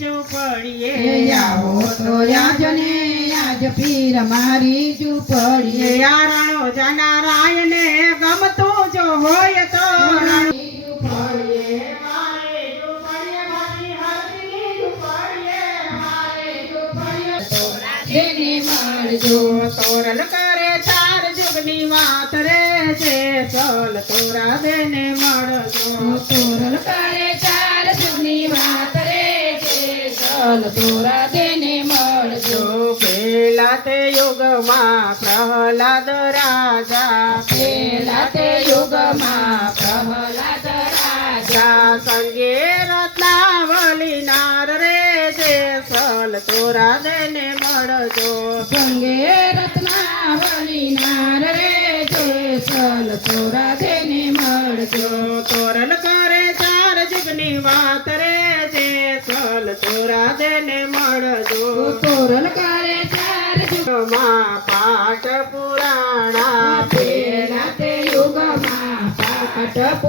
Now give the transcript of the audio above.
ઝૂંપડીએ આવો તો યાજને યાજ પીર મારી ઝૂંપડીએ યારણો જનારાયને ગમતું જો હોય તો દેને મળજો તોરલ કરે ચાર જુગની વાત રે છે ચલ તોરા દેને મળજો તોરલ કરે ચાર જુગની વાત રે છે ચલ તોરા દેને મળજો પેલા તે યુગમાં પ્રહલાદ રાજા પેલા તે યુગમાં પ્રહલાદ રાજા સંગે રત્નાવલી નાર રે છે ચલ તોરા દેને મળજો સંગે રત્નાવલી નાર રે છે ચલ તોરા દેને મળજો તોરલ કરે ચાર જુગની વાત રે છે ચલ તોરા દેને મળજો તોરલ કરે ચાર માં પાઠ પુરાણા પેલા તે યુગમાં પાઠ